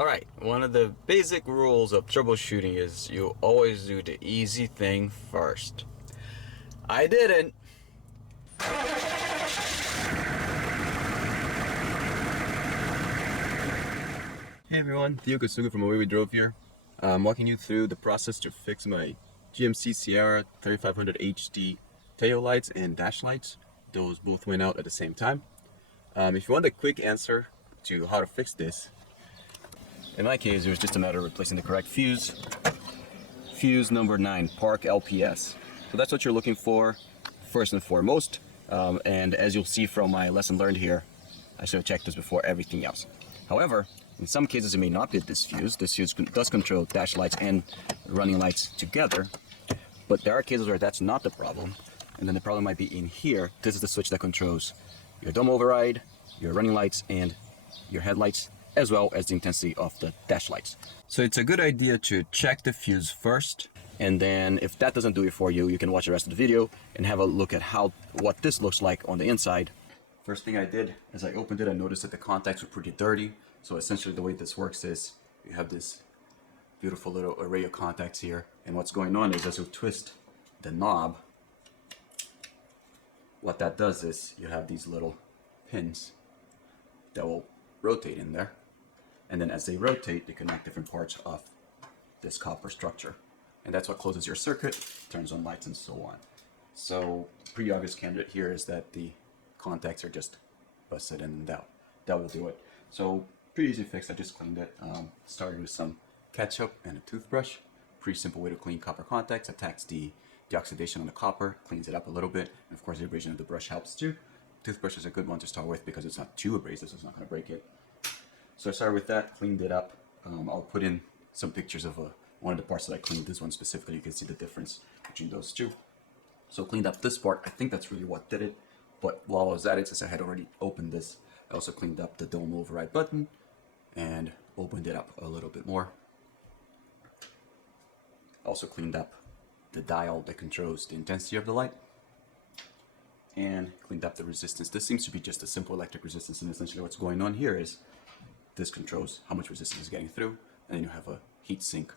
Alright, one of the basic rules of troubleshooting is you always do the easy thing first. I didn't. Hey everyone, Theo Kasuga from Away We Drove here. I'm walking you through the process to fix my GMC Sierra 3500 HD tail lights and dash lights. Those both went out at the same time. If you want a quick answer to how to fix this, in my case, it was just a matter of replacing the correct fuse. Fuse number 9, Park LPS. So that's what you're looking for, first and foremost. And as you'll see from my lesson learned here, I should have checked this before everything else. However, in some cases it may not be this fuse. This fuse does control dash lights and running lights together. But there are cases where that's not the problem. And then the problem might be in here. This is the switch that controls your dome override, your running lights, and your headlights, as well as the intensity of the dash lights. So it's a good idea to check the fuse first, and then if that doesn't do it for you, you can watch the rest of the video and have a look at what this looks like on the inside. First thing I did, as I opened it, I noticed that the contacts were pretty dirty. So essentially the way this works is you have this beautiful little array of contacts here, and what's going on is as you twist the knob, what that does is you have these little pins that will rotate in there. And then as they rotate, they connect different parts of this copper structure. And that's what closes your circuit, turns on lights, and so on. So, pretty obvious candidate here is that the contacts are just busted in and out. That will do it. So, pretty easy fix. I just cleaned it. Started with some ketchup and a toothbrush. Pretty simple way to clean copper contacts. Attacks the oxidation on the copper, cleans it up a little bit. And of course, the abrasion of the brush helps too. Toothbrush is a good one to start with because it's not too abrasive, so it's not going to break it. So I started with that, cleaned it up. I'll put in some pictures of one of the parts that I cleaned. This one specifically, you can see the difference between those two. So cleaned up this part. I think that's really what did it. But while I was at it, since I had already opened this, I also cleaned up the dome override button and opened it up a little bit more. Also cleaned up the dial that controls the intensity of the light, and cleaned up the resistance. This seems to be just a simple electric resistance, and essentially what's going on here is this controls how much resistance is getting through, and then you have a heat sink.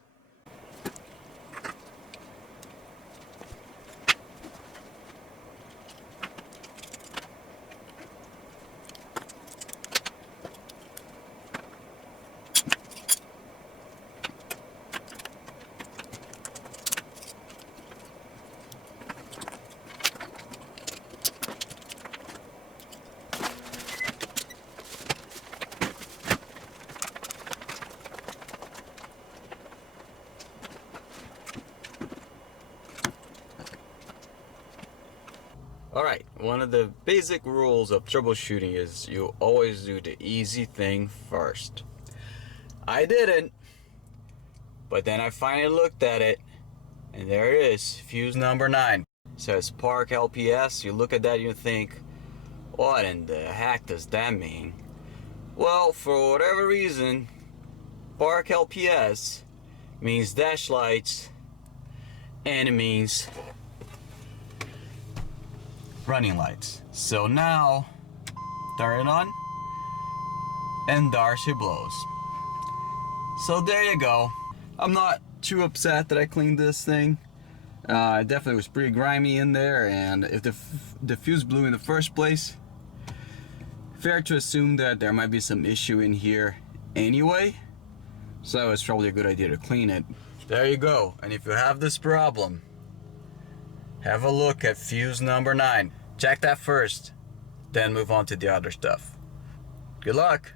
Alright, one of the basic rules of troubleshooting is you always do the easy thing first. I didn't, but then I finally looked at it, and there it is, fuse number 9. It says Park LPS. You look at that and you think, what in the heck does that mean? Well, for whatever reason, Park LPS means dash lights, and it means running lights. So now, turn it on, and there she blows. So there you go. I'm not too upset that I cleaned this thing. It definitely was pretty grimy in there, and if the fuse blew in the first place, fair to assume that there might be some issue in here anyway. So it's probably a good idea to clean it. There you go. And if you have this problem, have a look at fuse number 9. Check that first, then move on to the other stuff. Good luck!